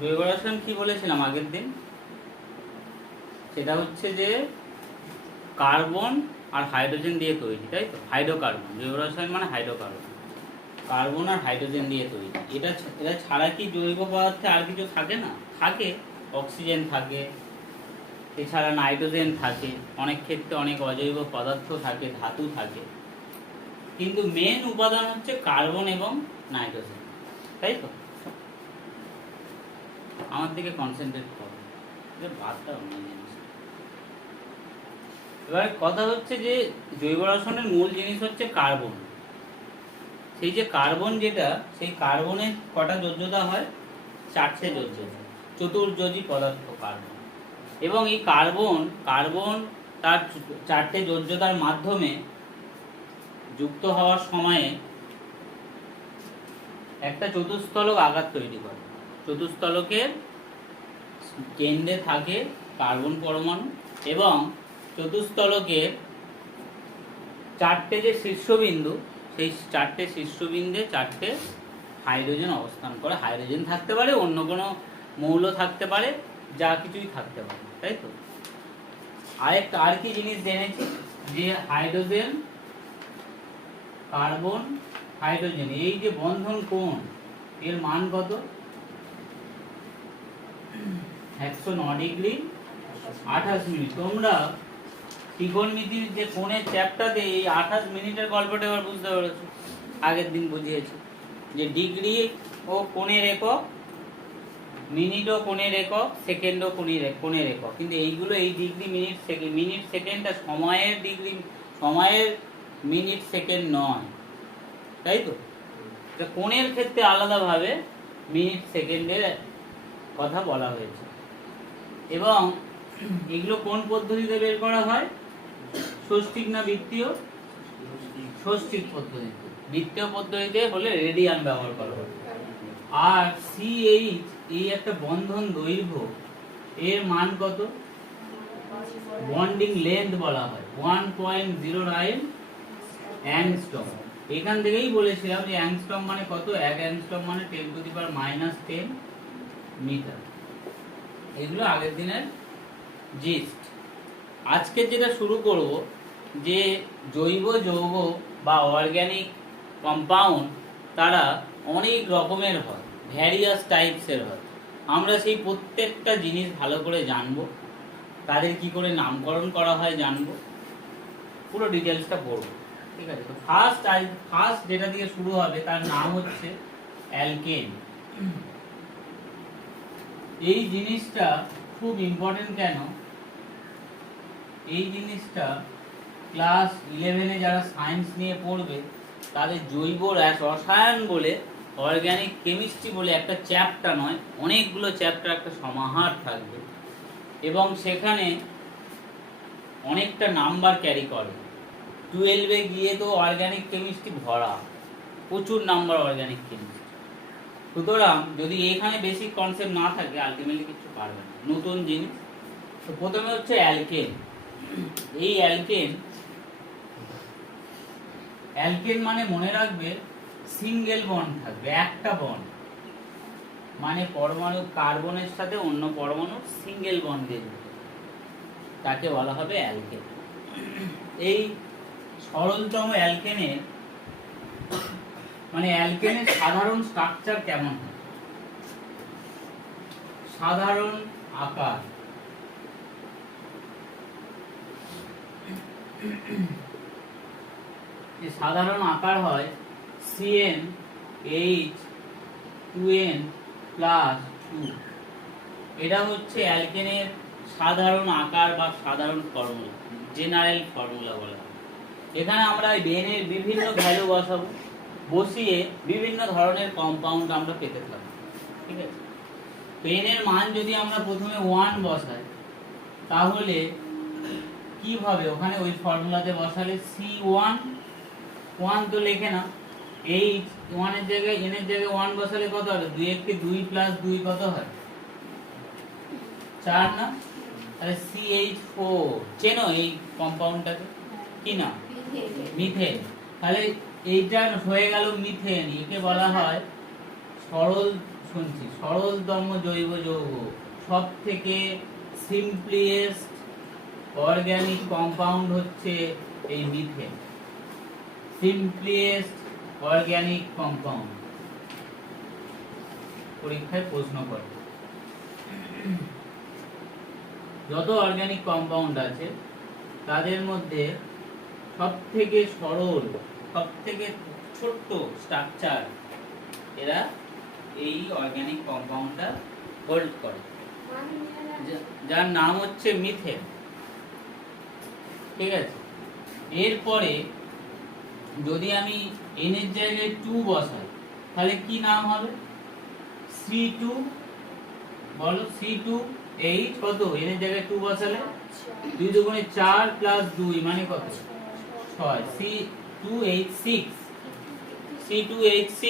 জৈব রসায়ন কি বলেছিলাম আগের দিন? সেটা হচ্ছে যে কার্বন আর হাইড্রোজেন দিয়ে তৈরি, তাই তো? হাইড্রোকার্বন। জৈব রসায়ন মানে হাইড্রোকার্বন, কার্বন আর হাইড্রোজেন দিয়ে তৈরি। এটা ছাড়া কি জৈব পদার্থে আর কিছু থাকে না? থাকে, অক্সিজেন থাকে, এছাড়া নাইট্রোজেন থাকে, অনেক ক্ষেত্রে অনেক অজৈব পদার্থ থাকে, ধাতু থাকে, কিন্তু মেন উপাদান হচ্ছে কার্বন এবং নাইট্রোজেন, তাই তো? আমার দিকে কনসেন্ট্রেট করো, বাদটা অন্য জিনিস। এবার কথা হচ্ছে যে জৈব রসায়নের মূল জিনিস হচ্ছে কার্বন। সেই যে কার্বন, যেটা সেই কার্বনের কটা যোজ্যতা হয়? 4টে যোজ্যতা, চতুর্যোজী পদার্থ কার্বন। এবং এই কার্বন তার 4টে যোজ্যতার মাধ্যমে যুক্ত হওয়ার সময়ে একটা চতুস্তলক আকার তৈরি করে। চতুস্তলকের কেন্দ্রে থাকে কার্বন পরমাণু এবং চতুস্তলকের 4টে যে শীর্ষবিন্দু, সেই 4টে শীর্ষবিন্দুতে 4টে হাইড্রোজেন অবস্থান করে। হাইড্রোজেন থাকতে পারে, অন্য কোনো মৌল থাকতে পারে, যা কিছুই থাকতে পারে, তাই তো? আর কি জিনিস জেনেছি যে হাইড্রোজেন, কার্বন, হাইড্রোজেন, এই যে বন্ধন কোণ, এর মান কত? 109 ডিগ্রি 28 মিনিট। তোমরা ত্রিকোণমিতির যে কোণের চ্যাপ্টারে এই 28 মিনিটের গল্পটা এবার বুঝতে পেরেছো। আগের দিন বুঝিয়েছি যে ডিগ্রি ও কোণের একক, মিনিট ও কোণের একক, সেকেন্ড ও কোণের একক, কিন্তু এইগুলো এই ডিগ্রি মিনিট সেকেন্ডটা সময়ের ডিগ্রি, সময়ের মিনিট সেকেন্ড নয়, তাই তো? কোণের ক্ষেত্রে আলাদাভাবে মিনিট সেকেন্ডের কথা বলা হয়েছে। এবং এগুলো কোন পদ্ধতিতে বের করা হয়? ষষ্ঠিক না বৃত্তীয়? ষষ্ঠিক পদ্ধতিতে। বৃত্তীয় পদ্ধতিতে হলে রেডিয়ান ব্যবহার করা হয়। আর CH, এই একটা বন্ধন দৈর্ঘ্য, এর মান কত? বন্ডিং লেন্থ বলা হয় 1.09 অ্যাংস্ট্রম। এখান থেকেই বলেছিলাম যে অ্যাংস্ট্রম মানে কত? 1 অ্যাংস্ট্রম মানে 10⁻⁻10 মিটার। এগুলো আগের দিনের জিস্ট। আজকে যেটা শুরু করব, যে জৈব যৌগ বা অর্গানিক কম্পাউন্ড তারা অনেক রকমের হয়, ভ্যারিয়াস টাইপসের হয়। আমরা সেই প্রত্যেকটা জিনিস ভালো করে জানবো, তাদের কি করে নামকরণ করা হয় জানবো, পুরো ডিটেলসটা পড়বো, ঠিক আছে? তো ফার্স্ট যেটা দিয়ে শুরু হবে তার নাম হচ্ছে অ্যালকেন। এই জিনিসটা খুব ইম্পর্টেন্ট। কেন? এই জিনিসটা ক্লাস 11-এ যারা সায়েন্স নিয়ে পড়বে তাদের জৈব রসায়ন বলে, অর্গানিক কেমিস্ট্রি বলে একটা চ্যাপ্টার নয়, অনেকগুলো চ্যাপ্টার, একটা সমাহার থাকবে এবং সেখানে অনেকটা নাম্বার ক্যারি করে। 12-এ গিয়ে তো অর্গানিক কেমিস্ট্রি ভরা, প্রচুর নাম্বার অর্গানিক কেমিস্ট্রি। সুতরাং যদি এখানে বেসিক কনসেপ্ট না থাকে আলটিমেটলি কিছু পারবে না, নতুন জিনিস। তো প্রথমে হচ্ছে অ্যালকেন। এই অ্যালকেন মানে মনে রাখবে সিঙ্গেল বন্ড থাকবে, একটা বন্ড, মানে পরমাণু কার্বনের সাথে অন্য পরমাণু সিঙ্গেল বন্ড দিয়ে যুক্ত, তাকে বলা হবে অ্যালকেন। এই সরলতম অ্যালকেনের মানে অ্যালকেনের সাধারণ স্ট্রাকচার কেমন হয়? সাধারণ আকার, যে সাধারণ আকার হয় CnH2n+2। এটা হচ্ছে অ্যালকেনের সাধারণ আকার বা সাধারণ ফর্মুলা, জেনারেল ফর্মুলা বলা হয়। এখানে আমরা বেনের বিভিন্ন ভ্যালু বসাবো, বসিয়ে বিভিন্ন ধরনের কম্পাউন্ড আমরা পেতে থাকবো, ঠিক আছে? বেনের মান যদি আমরা প্রথমে 1 বসাই, তাহলে কিভাবে ওখানে ওই ফর্মুলাতে বসালে C1 তো লেখে না, এই 1 এর জায়গায় n এর জায়গায় 1 বসালে কত হবে? 2 * 2 + 2 কত হয়? 4 না? তাহলে CH4, চেনো এই কম্পাউন্ডটাকে? কি না? মিথেন। তাহলে এইটা হয়ে গেল মিথেন। একে বলা হয় শুনছি সরলতম জৈব যৌগ, সব থেকে সিম্পলিয়েস্ট অর্গানিক কম্পাউন্ড হচ্ছে এই মিথেন। সিম্পলিয়েস্ট অর্গানিক কম্পাউন্ড পরীক্ষায় প্রশ্ন করে। যত অর্গানিক কম্পাউন্ড আছে তাদের মধ্যে সব থেকে সরল, সব থেকে ছোট্ট স্ট্রাকচার এরা এই অর্গানিক কম্পাউন্ডটা হোল্ড করে, যার নাম হচ্ছে মিথেন। ঠিক আছে, এরপরে যদি আমি এন এর জায়গায় 2 বসাই তাহলে কি নাম হবে? C2। বলো C2H কত? এন এর জায়গায় 2 বসালে 2 দুগুণে 4 প্লাস 2 মানে কত? 6। C2H6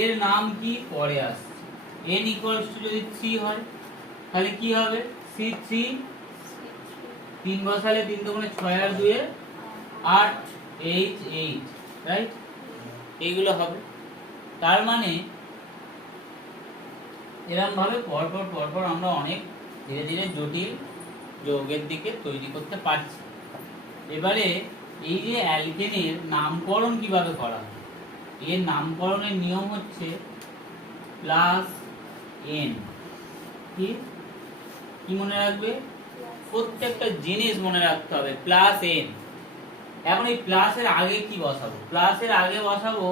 এর নাম কি পরে আসছে। n ইকুয়ালস টু যদি 3 হয় তাহলে কি হবে? C3 3 বসালে 3 দুগুণে 6 আর 2 8 H8, রাইট? এইগুলো হবে। তার মানে এরকম ভাবে পরপর আমরা অনেক ধীরে ধীরে জটিল যৌগের দিকে তৈরি করতে পারছি। এবারে এই যে অ্যালকেনের নামকরণ কিভাবে করা হয়, এর নামকরণের নিয়ম হচ্ছে প্লাস n। কি মনে রাখবে? প্রত্যেকটা জিনিস মনে রাখতে হবে প্লাস n। এখন এই প্লাসের আগে কি বসাবো? প্লাসের আগে বসাবো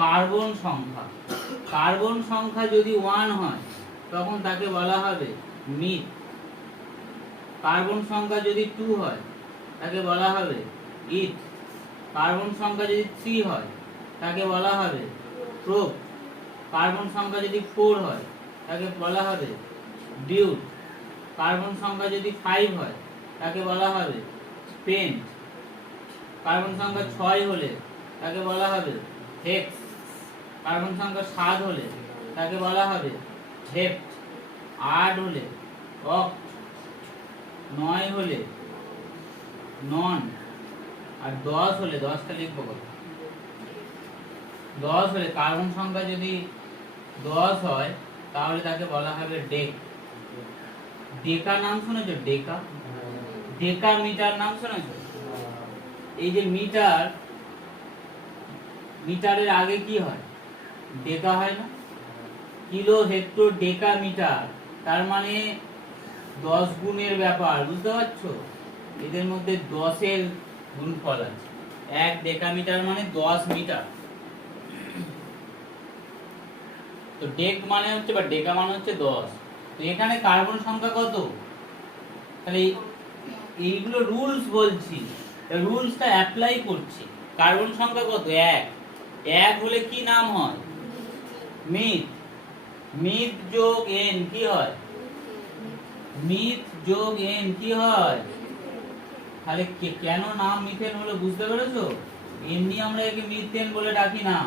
কার্বন সংখ্যা। কার্বন সংখ্যা যদি 1 হয় তখন তাকে বলা হবে মিথ। কার্বন সংখ্যা যদি 2 হয় তাকে বলা হবে ইথ। কার্বন সংখ্যা যদি 3 হয় তাকে বলা হবে প্রোপ। কার্বন সংখ্যা যদি 4 হয় তাকে বলা হবে ডিউট। কার্বন সংখ্যা যদি 5 হয় তাকে বলা হবে পেন্ট। কার্বন সংখ্যা 6 হলে তাকে বলা হবে হেক্স। কার্বন সংখ্যা 7 হলে তাকে বলা হবে হেপ্ট। 8 হলে অক্ট। 9 হলে নন। আর 10 হলে, 10টা লিখবো কত? 10 হলে কার্বন সংখ্যা যদি 10 হয় তাহলে তাকে বলা হবে ডেক। ডেকা নাম শুনেছো? ডেকা, ডেকা মিটার নাম শুনেছো? এই যে মিটার, মিটারের আগে কি হয়? ডেকা হয় না? কিলো, হেক্টর, ডেকা, মিটার। তার মানে 10 গুণের ব্যাপার, বুঝতে পারছো? এদের মধ্যে 10 এর গুণফল আছে। 1 ডেকামিটার মানে 10 মিটার। তো ডেক মানে হচ্ছে বা ডেকা মানে হচ্ছে 10। তো এখানে কার্বন সংখ্যা কত? তাহলে এইগুলো রুলস বলছি, রুলসটা অ্যাপ্লাই করছি। কার্বন সংখ্যা কত? 1। 1 হলে কি নাম হয়? মিথ। মিথ যোগ n কি হয়? মিথ যোগ n কি হয়? তাহলে কেন নাম মিথেন হলো বুঝতে পেরেছো? এমনি আমরা একে মিথেন বলে ডাকি না,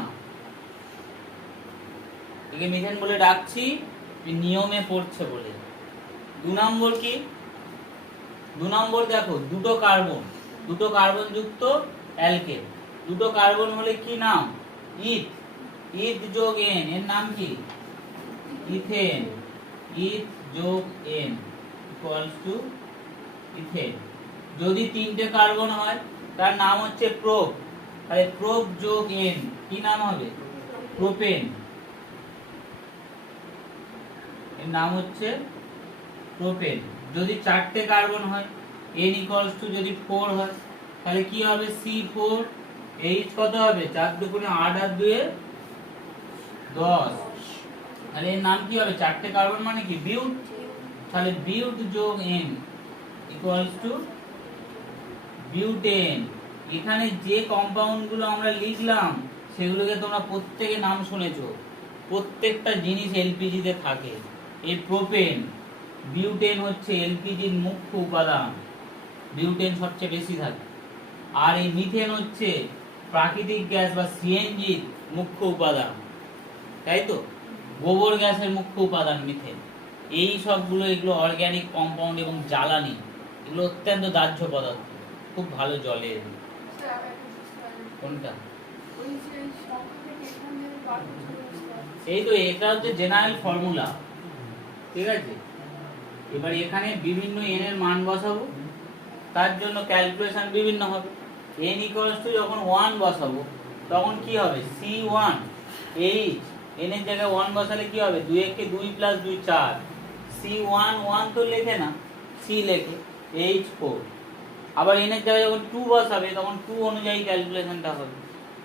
একে মিথেন বলে ডাকছি নিয়মে পড়ছে বলে। 2 নম্বর কি? 2 নম্বর দেখো, দুটো কার্বন যুক্ত অ্যালকেন। দুটো কার্বন হলে কি নাম? ইথ। ইথ যোগ n এর নাম কি? ইথেন। ইথ যোগ n ইকুয়ালস টু ইথেন। যদি 3টে কার্বন হয় তার নাম হচ্ছে প্রোপ। তাহলে প্রোপ যোগ n কি নাম হবে? প্রোপেন। এর নাম হচ্ছে প্রোপেন। যদি 4টে কার্বন হয়, n ইকুয়ালস টু যদি 4 হয় তাহলে কি হবে? C4। H কত হবে? 4 দুগুণে 8 আর 2 10। তাহলে এর নাম কি হবে? 4টে কার্বন মানে কি? বিউট। তাহলে বিউট যোগ n ইকুয়ালস টু বিউটেন। এখানে যে কম্পাউন্ড গুলো আমরা লিখলাম সেগুলোকে তোমরা প্রত্যেকে নাম শুনেছো। প্রত্যেকটা জিনিস এলপিজি তে থাকে। এই প্রোপেন, বিউটেন হচ্ছে এলপিজির মুখ্য উপাদান। বিউটেন সবচেয়ে বেশি থাকে। আর এই মিথেন হচ্ছে প্রাকৃতিক গ্যাস বা সিএনজির মুখ্য উপাদান, তাই তো? গোবর গ্যাসের মুখ্য উপাদান মিথেন। এই সবগুলো, এগুলো অর্গানিক কম্পাউন্ড এবং জ্বালানি। এগুলো অত্যন্ত দাহ্য পদার্থ, খুব ভালো জলে। কোনটা? এই তো এটা হচ্ছে জেনারেল ফর্মুলা, ঠিক আছে। এবার এখানে বিভিন্ন n এর মান বসাবো, তার জন্য ক্যালকুলেশন বিভিন্ন হবে। n = যখন 1 বসাবো তখন কি হবে, c1 h, n এর জায়গায় 1 বসালে কি হবে, 2 × 2 + 2 4, c1 1 তো লেখে না, c লেখে, h4। আবার n এর জায়গায় যখন 2 বসাবে তখন 2 অনুযায়ী ক্যালকুলেশনটা হবে,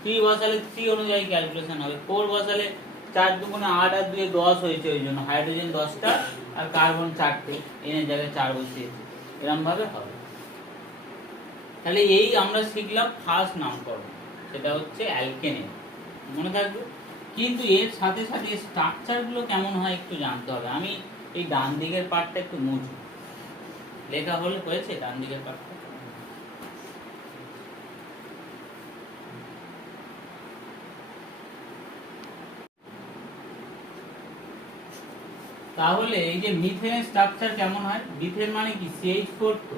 3 বসালে 3 অনুযায়ী ক্যালকুলেশন হবে, 4 বসালে 4 × 2 = 8 আর 2 = 10 হয়েছে, ওই জন্য হাইড্রোজেন 10টা আর কার্বন 4টে, n এর জায়গায় 4 বসিয়েছি, এরকম ভাবে হবে। তাহলে এই আমরা শিখলাম ফার্স্ট নামকরণ, সেটা হচ্ছে অ্যালকেনের, মনে থাকবে। কিন্তু এর সাথে সাথে স্ট্রাকচারগুলো কেমন হয় একটু জানতে হবে। আমি এই ডান দিকের পার্টটা একটু মুছব, লেখা হলে হয়েছে ডান দিকের পার্টটা। তাহলে এই যে মিথেনের স্ট্রাকচার কেমন হয়, মিথেন মানে কি CH4, তো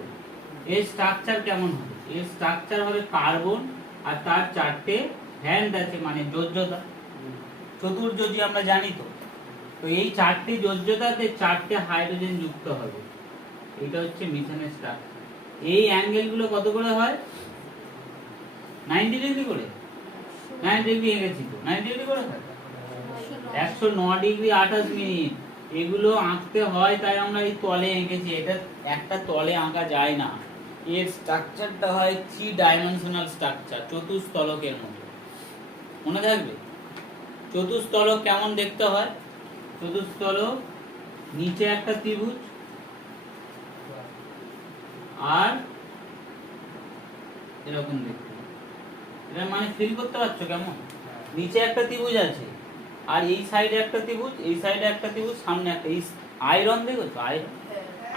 এর স্ট্রাকচার কেমন হবে, এর স্ট্রাকচার হবে কার্বন আর তার 4টে হ্যান্ড আছে, মানে যোজ্যতা, চতুর্যোজী আমরা জানি তো। তো এই 4টে যোজ্যতাতে 4টে হাইড্রোজেন যুক্ত হবে, এটা হচ্ছে মিথেনের স্ট্রাকচার। এই অ্যাঙ্গেলগুলো কত করে হয়, 90 ডিগ্রি করে, 90 ডিগ্রি এঁকেছি তো, 90 ডিগ্রি করে হয়, 109 ডিগ্রি 28 মিনিট। এগুলো আঁকতে হয়, তাই আমরা এই তলে এঁকেছি, এটা একটা তলে আঁকা যায় না। এর স্ট্রাকচারটা হয় 3 ডাইমেনশনাল স্ট্রাকচার, চতুস্তলকের মতো, মনে থাকবে। চতুস্তলক কেমন দেখতে হয়, চতুস্তলক নিচে একটা ত্রিভুজ আর এরকম দেখতে, এটা মানে ফিল করতে পারছো কেমন, নিচে একটা ত্রিভুজ আছে আর এই সাইডে একটা ত্রিভুজ, এই সাইডে একটা ত্রিভুজ, সামনে একটা আয়রন, দেখো আয়রন,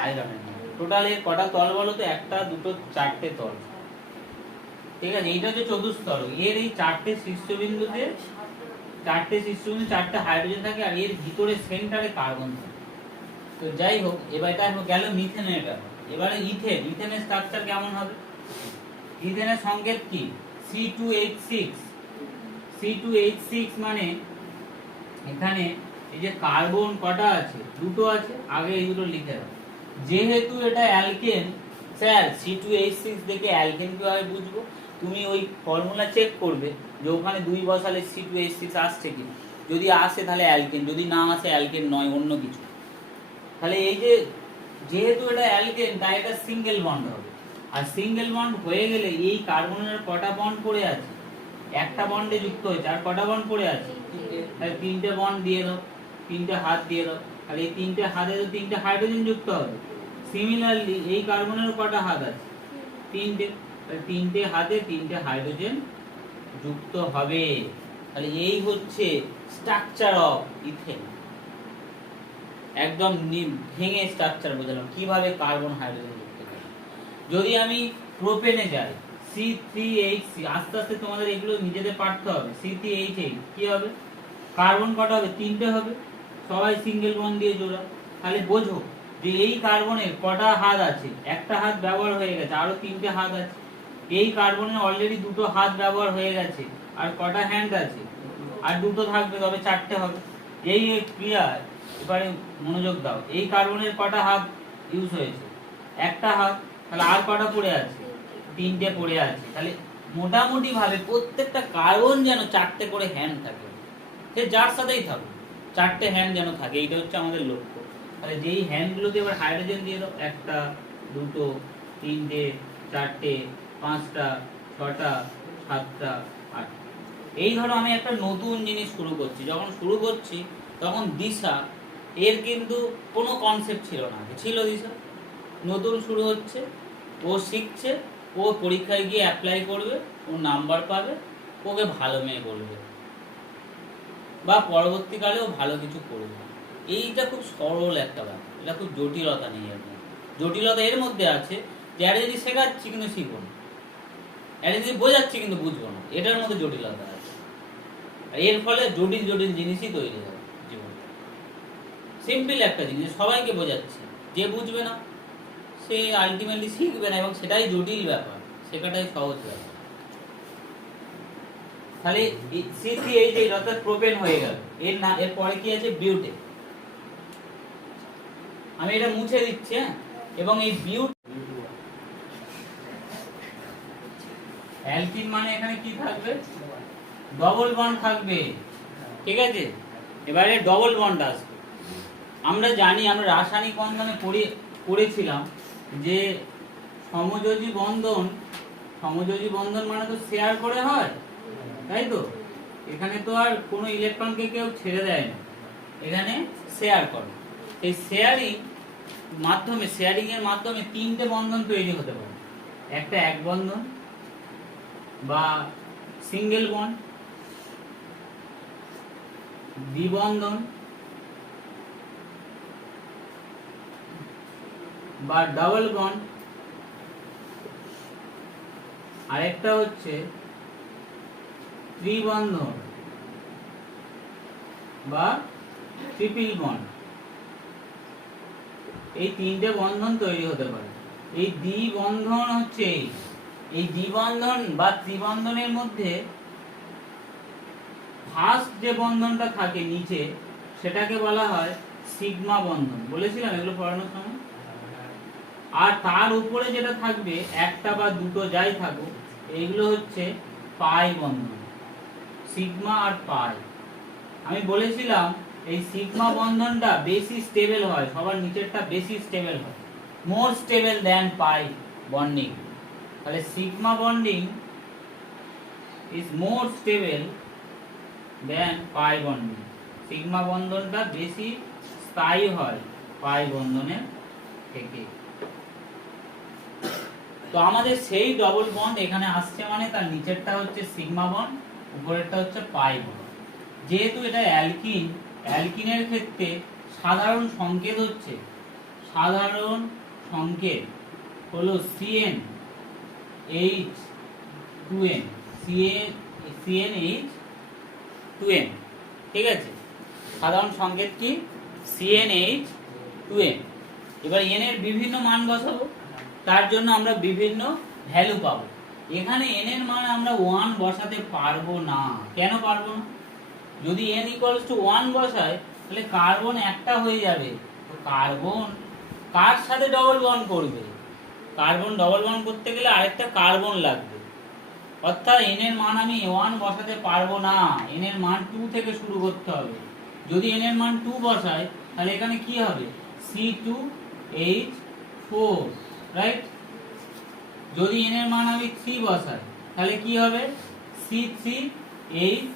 আয়রনের টোটাল এর কটা তল বলো তো, 1 2 3 4টে তল, ঠিক আছে। এইটা হচ্ছে চতুস্তলক। এর এই 4টে শীর্ষবিন্দুতে 4টে হাইড্রোজেন থাকে আর এর ভিতরে সেন্টারে কার্বন থাকে। তো যাই হোক, এবার এটা গেল মিথেনের ব্যাপার। এবারে ইথেনের স্ট্রাকচার কেমন হবে, ইথেনের সংকেত কি, C2H6। C2H6 মানে এখানে এই যে কার্বন কটা আছে, 2টো আছে, আগে এই দুটো লিখে দাও। যেহেতু এটা অ্যালকেন, স্যার C2H6 দেখে অ্যালকেন কিভাবে বুঝবো, তুমি ওই ফর্মুলা চেক করবে যে ওখানে 2 বসালে C2H6 আসছে কিনা, যদি আসে তাহলে অ্যালকেন, যদি না আসে অ্যালকেন নয়, অন্য কিছু। তাহলে এই যে যেহেতু এটা অ্যালকেন তাই এটা সিঙ্গেল বন্ড হবে, আর সিঙ্গেল বন্ড হয়ে গেলে এই কার্বনের কটা বন্ড পড়ে আছে, একটা বন্ডে যুক্ত হয়েছে, আর কটা বন্ড পড়ে আছে, তাহলে 3টে বন্ড দিয়ে দাও, 3টে হাত দিয়ে দাও, আর এই 3টে হাতে তো 3টে হাইড্রোজেন যুক্ত হবে। সিমিলারলি এই কার্বনের কটা হাত আছে, 3টে, তাহলে 3টে হাতে 3টে হাইড্রোজেন যুক্ত হবে। তাহলে এই হচ্ছে স্ট্রাকচার অফ ইথেন, একদম ভেঙে স্ট্রাকচার বোঝালাম কিভাবে কার্বন হাইড্রোজেন যুক্ত হবে। যদি আমি প্রোপেনে যাই, C3H6, আস্তে আস্তে তোমাদের এগুলো নিজেদের পাঠতে হবে। C3H8 কি হবে, কার্বন কটা হবে, 3টে হবে, সবাই সিঙ্গেল বন্ড দিয়ে জোড়া। তাহলে বোঝো যে এই কার্বনের কটা হাত আছে, একটা হাত ব্যবহার হয়ে গেছে, আরো 3টে হাত আছে। এই কার্বনের অলরেডি 2টো হাত ব্যবহার হয়ে গেছে, আর কটা হ্যান্ড আছে, আর 2টো থাকবে, তবে 4টে হবে। এই ক্রিয়ায় এবারে মনোযোগ দাও, এই কার্বনের কটা হাত ইউজ হয়েছে, একটা হাত, তাহলে আর কটা পড়ে আছে, 3টে পড়ে আছে। তাহলে মোটামুটি ভাবে প্রত্যেকটা কার্বন যেন 4টে করে হ্যান্ড থাকে, সে যার সাথেই থাকুক 4টে হ্যান্ড যেন থাকে, এইটা হচ্ছে আমাদের লক্ষ্য। তাহলে যেই হ্যান্ডগুলোতে এবার হাইড্রোজেন দিয়ে দাও, 1টা 2টো 3টে 4টে 5টা 6টা 7টা 8টা। এই ধরো আমি একটা নতুন জিনিস শুরু করছি, যখন শুরু করছি তখন দিশা, এর কিন্তু কোনো কনসেপ্ট ছিল না, ছিল দিশা, নতুন শুরু হচ্ছে, ও শিখছে, ও পরীক্ষায় গিয়ে অ্যাপ্লাই করবে, ও নাম্বার পাবে, ওকে ভালো মেয়ে বলবে, বা পরবর্তীকালে ও ভালো কিছু করবে। এইটা খুব সরল একটা ব্যাপার, এটা খুব জটিলতা নেই এর মধ্যে। জটিলতা এর মধ্যে আছে যে এটা যদি শেখাচ্ছি কিন্তু শিখবো না, এটা যদি বোঝাচ্ছি কিন্তু বুঝবো না, এটার মধ্যে জটিলতা আছে। এর ফলে জটিল জটিল জিনিসই তৈরি হয় জীবনে। সিম্পল একটা জিনিস সবাইকে বোঝাচ্ছে, যে বুঝবে না সে আলটিমেটলি শিখবে না, এবং সেটাই জটিল ব্যাপার, শেখাটাই সহজ ব্যাপার। তাহলে C3H8 অর্থাৎ প্রোপেন হয়ে গেল। এর পরে কি আছে? বিউটেন। আমি এটা মুছে দিচ্ছি, হ্যাঁ। এবং এই অ্যালকিন মানে এখানে কি থাকবে? ডবল বন্ড থাকবে, ঠিক আছে। এবারে ডবল বন্ড আসবে। আমরা জানি, আমরা রাসায়নিক বন্ধনে পড়েছিলাম যে সমযোজী বন্ধন মানে তো শেয়ার করে হয়, তাই তো। এখানে তো আর কোনো ইলেকট্রনকে কেউ ছেড়ে দেয় না, এখানে শেয়ার করে। এই শেয়ারিং এর মাধ্যমে তিনটে বন্ধন তৈরি হতে পারে। একটা এক বন্ধন বা সিঙ্গেল বন্ড, দ্বিবন্ধন বা ডাবল বন্ড, আরেকটা হচ্ছে ত্রিবন্ধন বা ট্রিপল বন্ড। এই তিনটে বন্ধন তৈরি হতে পারে। এই দ্বিবন্ধন বা ত্রিবন্ধনের মধ্যে ফার্স্ট যে বন্ধনটা থাকে নিচে, সেটাকে বলা হয় সিগমা বন্ধন। বলেছিলাম এগুলো পড়ানোর সময়। আর তার উপরে যেটা থাকবে, একটা বা দুটো যাই থাকুক, এইগুলো হচ্ছে পাই বন্ধন, সিগমা আর পাই। আমি বলেছিলাম এই সিগমা বন্ধনটা বেশি স্টেবল হয়, সবার নিচেরটা বেশি স্টেবল হয়, more stable than pi bonding. তাহলে sigma bonding is more stable than pi bonding. সিগমা বন্ধনটা বেশি স্থায়ী হয় পাই বন্ধনের থেকে। তো আমাদের সেই ডবল বন্ড এখানে আসছে, মানে তার নিচেরটা হচ্ছে সিগমা বন্ড, উপরেরটা হচ্ছে পাই বন্ড। যেহেতু এটা অ্যালকিনের ক্ষেত্রে সাধারণ সংকেত হলো CnH2n, CnH2n, ঠিক আছে। সাধারণ সংকেত কি? CnH2n। এবার n এর বিভিন্ন মান বসাবো, তার জন্য আমরা বিভিন্ন ভ্যালু পাবো। এখানে n এর মান আমরা 1 বসাতে পারবো না। কেন পারবো না? যদি n = 1 বসাই, তাহলে কার্বন একটা হয়ে যাবে। তো কার্বন কার সাথে ডবল বন্ড করবে? কার্বন ডবল বন্ড করতে গেলে আরেকটা কার্বন লাগবে। অর্থাৎ n এর মান আমি 1 বসাতে পারবো না, n এর মান 2 থেকে শুরু করতে হবে। যদি n এর মান 2 বসাই, তাহলে এখানে কি হবে? C2H4, right. যদি n এর মান আমি 3 বসাই, তাহলে কি হবে? C3H,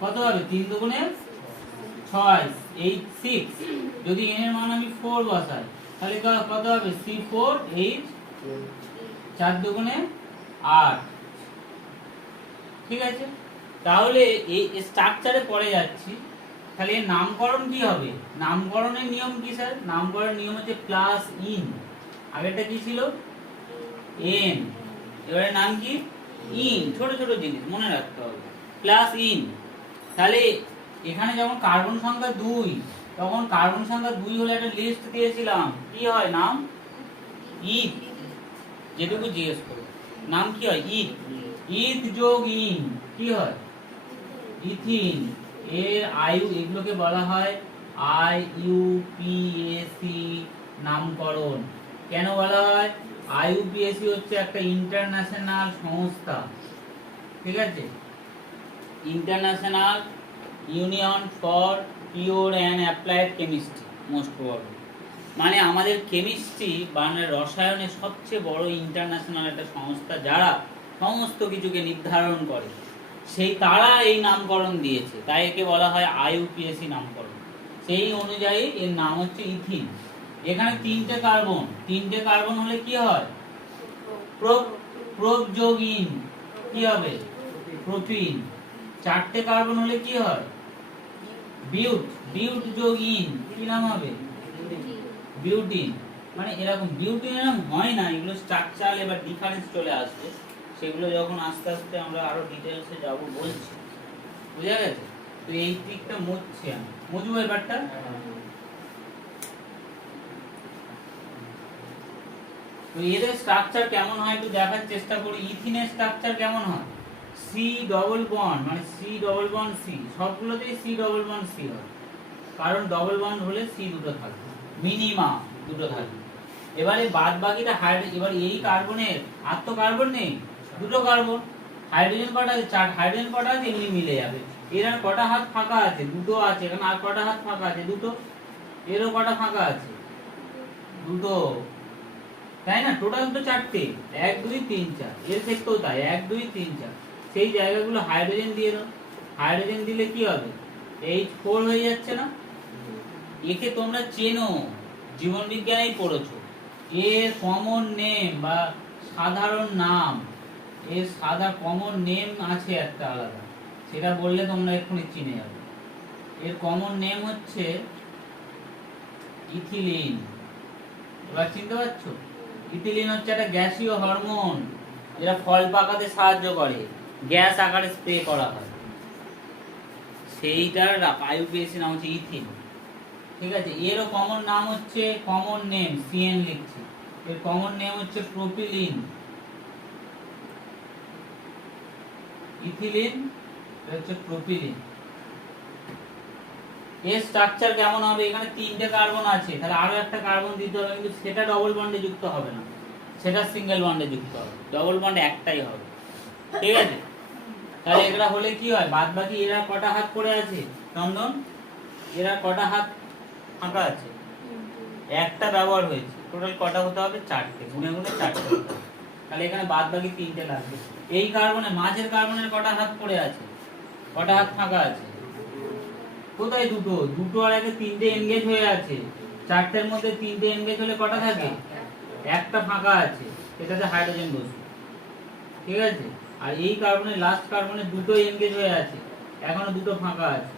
কত হবে? 3 দুগুণে 6, H6। যদি n এর মান আমি 4 বসাই, তাহলে কত হবে? C4H, 4 দুগুণে 8, ঠিক আছে। তাহলে এই স্ট্রাকচারে পড়ে যাচ্ছি। তাহলে এর নামকরণ কি হবে? নামকরণের নিয়ম কি স্যার? নামকরণের নিয়ম হচ্ছে প্লাস ইন। আগেরটা কি ছিল? এন। এবারে নাম কি? ইন। ছোট ছোট জিনিস মনে রাখতে হবে, প্লাস ইন। তাহলে এখানে যখন কার্বন সংখ্যা 2, তখন কার্বন সংখ্যা 2 হলে একটা লিস্ট দিয়েছিলাম, কি হয় নাম? ইথ। যেটুকু জিজ্ঞেস করো, নাম কি হয়? ইথ। ইথ যোগ ইন কি হয়? ইথিন। এর আয়ু, এগুলোকে বলা হয় IUPAC নামকরণ। কেন বলা হয়? IUPAC হচ্ছে একটা ইন্টারন্যাশনাল সংস্থা, ঠিক আছে। International union for pure and applied chemistry, most probably. মানে আমাদের কেমিস্ট্রি বা রসায়নের সবচেয়ে বড় ইন্টারন্যাশনাল একটা সংস্থা, যারা সমস্ত কিছুকে নির্ধারণ করে, তারা এই নামকরণ দিয়েছে। তাই একে বলা হয় IUPAC নামকরণ। সেই অনুযায়ী এর নাম হচ্ছে ইথিন। এখানে 3টে কার্বন হলে কি হয়? প্রোপ যোগ ইন কি হবে? প্রোপিন। 4টে কার্বন হলে কি হয়? বিউট যোগ ইন কি নাম হবে? বিউটিন। মানে এরকম বিউটিন এরকম হয় না, এগুলো স্ট্রাকচারাল এবার ডিফারেন্স চলে আসবে। সেগুলো যখন আস্তে আস্তে আমরা আরো ডিটেইলসে যাব বলছি, বুঝা গেছে? তো এই ট্রিকটা মুছছি আমি, মুছবো এবারটা। তো এদের স্ট্রাকচার কেমন হয় একটু দেখার চেষ্টা করি। ইথিনের স্ট্রাকচার কেমন হয়? সি ডবল বন্ড মানে সি ডবল বন্ড সি, সবগুলোতেই সি ডবল বন্ড সি হয়, কারণ ডবল বন্ড হলে সি দুটো থাকবে, মিনিমাম দুটো থাকবে। এবারে বাদ বাকিটা হাইড্রোজেন, এবার এই কার্বনের আর তো কার্বন নেই, দুটো কার্বন, হাইড্রোজেন কটা আছে, 4, হাইড্রোজেন কটা আছে এমনি মিলে যাবে। এর আর কটা হাত ফাঁকা আছে, দুটো আছে, এখানে আর কটা হাত ফাঁকা আছে, দুটো, এরও কটা ফাঁকা আছে, দুটো, তাই না? টোটাল তো 4টে, 1 2 3 4, এর ক্ষেত্রেও তাই 1 2 3 4, সেই জায়গাগুলো হাইড্রোজেন দিয়ে দাও, হাইড্রোজেন দিলে কি হবে, H4 হয়ে যাচ্ছে না? একে তোমরা চেনো, জীবন বিজ্ঞানেই পড়েছো, এর কমন নেম বা সাধারণ নাম, এর কমন নেম আছে একটা আলাদা, সেটা বললে তোমরা এক্ষুনি চিনে যাবে। এর কমন নেম হচ্ছে ইথিলিন। এবার চিনতে পারছো? ইথিলিন হচ্ছে একটা গ্যাসীয় হরমোন, যেটা ফল পাকাতে সাহায্য করে, গ্যাস আকারে স্প্রে করা হয়, সেইটার আইইউপিএসি নাম হচ্ছে ইথিন। ঠিক আছে, এরও কমন নাম হচ্ছে, কমন নেম সিএন লিখছি, এর কমন নেম হচ্ছে প্রোপিলিন। ইথিলিন হচ্ছে প্রোপিলিন। এর স্ট্রাকচার কেমন হবে, এখানে 3টে কার্বন আছে, তাহলে আরো একটা কার্বন দিতে হবে, কিন্তু সেটা ডবল বন্ডে যুক্ত হবে না, সেটা সিঙ্গেল বন্ডে যুক্ত হবে, ডবল বন্ড একটাই হবে। ঠিক আছে, তাহলে এগুলা হলে কি হয়, বাদ বাকি এরা কটা হাত পড়ে আছে চন্দন, এরা কটা হাত ফাঁকা আছে, একটা ব্যবহার হয়েছে, টোটাল কটা হতে হবে, 4টে, গুনে গুনে 4টে হতে হবে, তাহলে এখানে বাদ বাকি 3টে লাগবে। এই কার্বনে, মাঝের কার্বনের কটা হাত পড়ে আছে, কটা হাত ফাঁকা আছে, কোথায়, দুটো, দুটো আর একে 3টে এনগেজ হয়ে আছে, 4টের মধ্যে 3টে এনগেজ হলে কটা থাকে, একটা ফাঁকা আছে, এটাতে হাইড্রোজেন বসবে। ঠিক আছে, আর এই কার্বনের, লাস্ট কার্বনের দুটো এনগেজ হয়ে আছে, এখনো দুটো ফাঁকা আছে,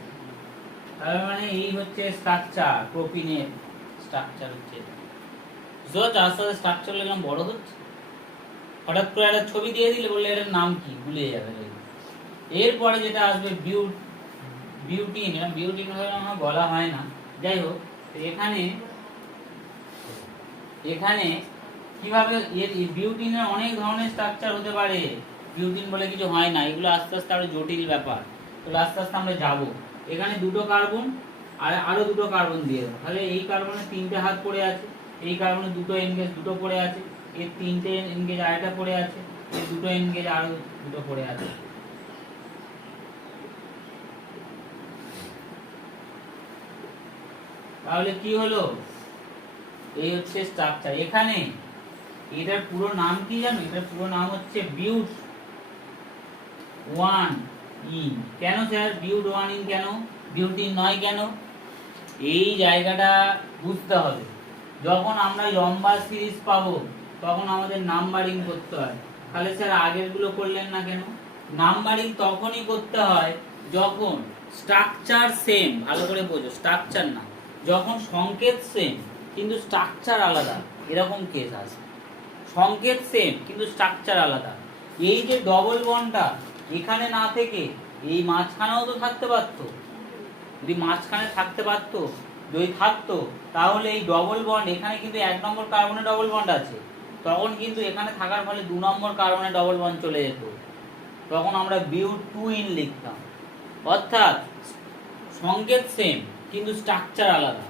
তার মানে এই হচ্ছে স্ট্রাকচার, প্রোপিনের স্ট্রাকচার হচ্ছে এটা। আস্তে আস্তে স্ট্রাকচার লিখলাম, বড় হচ্ছে, হঠাৎ করে একটা ছবি দিয়ে দিলে বললে এটার নাম কি ভুলে যাবে। এরপরে যেটা আসবে বিউটিন, এটা বিউটিন আমার বলা হয় না, যাই হোক, এখানে এখানে কিভাবে এর বিউটিনের অনেক ধরনের স্ট্রাকচার হতে পারে, বিউটিন বলে কিছু হয় না, এগুলো আস্তে আস্তে আরো জটিল ব্যাপার, তো আস্তে আস্তে আমরা যাবো। এখানে দুটো কার্বন আর আরো দুটো কার্বন দিয়ে দেবো, তাহলে এই কার্বনে 3টে হাত পড়ে আছে, এই কার্বনে দুটো এনগেজ, দুটো পড়ে আছে, এর 3টে এনগেজ আরেকটা পড়ে আছে, এর দুটো এনগেজ আরো দুটো পড়ে আছে। তাহলে কি হলো, এই হচ্ছে স্ট্রাকচার। এখানে এটার পুরো নাম কি জানো, এটার পুরো নাম হচ্ছে বিউট 1 ইন। কেন স্যার বিউট 1 ইন কেন, বিউটিন নয় কেন, এই জায়গাটা বুঝতে হবে। যখন আমরা লম্বা সিরিজ পাবো তখন আমাদের নাম্বারিং করতে হয়, তাহলে স্যার আগের গুলো করলেন না কেন, নাম্বারিং তখনই করতে হয় যখন স্ট্রাকচার সেম, ভালো করে বোঝো, স্ট্রাকচার না, যখন সংকেত সেম কিন্তু স্ট্রাকচার আলাদা, এরকম কেস আছে। সংকেত সেম কিন্তু স্ট্রাকচার আলাদা, এই যে ডবল বন্ডটা এখানে না থেকে এই মাঝখানেও তো থাকতে পারতো, যদি মাঝখানে থাকতে পারতো, যদি থাকতো তাহলে এই ডবল বন্ড, এখানে কিন্তু 1 নম্বর কার্বনে ডবল বন্ড আছে, তখন কিন্তু এখানে থাকার ফলে 2 নম্বর কার্বনে ডবল বন্ড চলে যেত, তখন আমরা বিউট 2 ইন লিখতাম। অর্থাৎ সংকেত সেম কিন্তু স্ট্রাকচার আলাদা,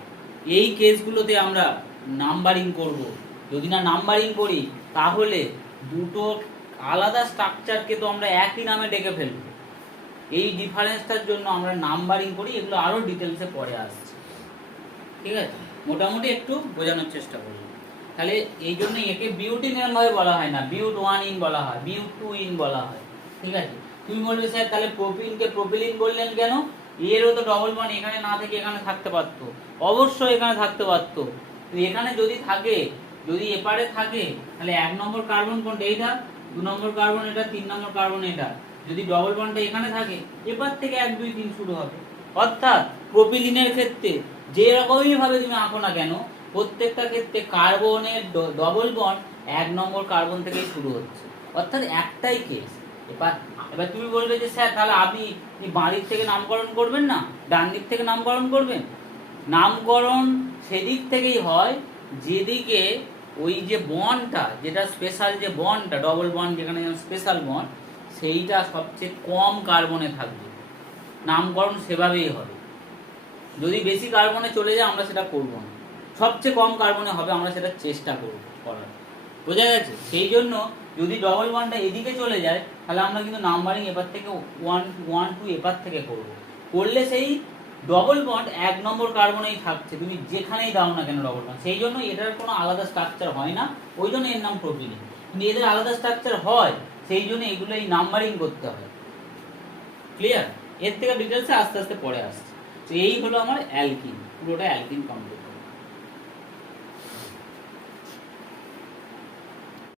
এই কেসগুলোতে আমরা নাম্বারিং করব। যদি না নাম্বারিং করি তাহলে দুটো আলাদা স্ট্রাকচারকে তো আমরা একই নামে ডেকে ফেলব, এই ডিফারেন্সটার জন্য আমরা নাম্বারিং করি, এগুলো আরো ডিটেলসে পরে আসছে। ঠিক আছে, মোটামুটি একটু বোঝানোর চেষ্টা করব। তাহলে এই জন্য একে বিউটিন এরকম ভাবে বলা হয় না, বিউট 1 ইন বলা হয়, বিউট 2 ইন বলা হয়। ঠিক আছে, তুমি বলবে স্যার তাহলে প্রোপিনকে প্রোপিলিন বললেন কেন, এরও তো ডবল বন্ড এখানে না থেকে এখানে থাকতে পারতো, অবশ্যই এখানে থাকতে পারতো, এখানে যদি থাকে, যদি এপারে থাকে তাহলে 1 নম্বর কার্বন কোনটা, এইটা, 2 নম্বর কার্বন এটা, 3 নম্বর কার্বন এটা, যদি ডবল বন্ডটা এখানে থাকে এপার থেকে 1 2 3 শুরু হবে। অর্থাৎ প্রোপিলিনের ক্ষেত্রে যে রকমই ভাবে তুমি আঁকো না কেন, প্রত্যেকটা ক্ষেত্রে কার্বনের ডবল বন্ড 1 নম্বর কার্বন থেকেই শুরু হচ্ছে, অর্থাৎ একটাই কেস। এবার তুমি বলবে যে স্যার তাহলে আপনি বাঁ দিক থেকে নামকরণ করবেন না, ডান দিক থেকে নামকরণ করবেন, নামকরণ সেদিক থেকেই হয় যেদিকে ওই যে বন্ডটা, যেটা স্পেশাল যে বন্ডটা, ডবল বন্ড যেখানে স্পেশাল বন্ড, সেইটা সবচেয়ে কম কার্বনে থাকবে, নামকরণ সেভাবেই হবে। যদি বেশি কার্বনে চলে যায় আমরা সেটা করব না, সবচেয়ে কম কার্বনে হবে আমরা সেটা চেষ্টা করব করার। বোঝা গেছে? সেই জন্য যদি ডবল বন্ডটা এদিকে চলে যায় তাহলে আমরা কিন্তু নাম্বারিং এপার থেকে 1 2 এপার থেকে করব। করলে সেই ডবল বন্ড 1 নম্বর কার্বনেই থাকছে, তুমি যেখানেই দাও না কেন ডবল বন্ড। সেই জন্য এটার কোনো আলাদা স্ট্রাকচার হয় না, ওই জন্য এর নাম প্রোপিলিন। কিন্তু এদের আলাদা স্ট্রাকচার হয়, সেই জন্য এগুলো এই নাম্বারিং করতে হয়। ক্লিয়ার? এর থেকে ডিটেলসে আস্তে আস্তে পরে আসছে। তো এই হলো আমার অ্যালকিন, পুরোটা অ্যালকিন কমপ্লিট।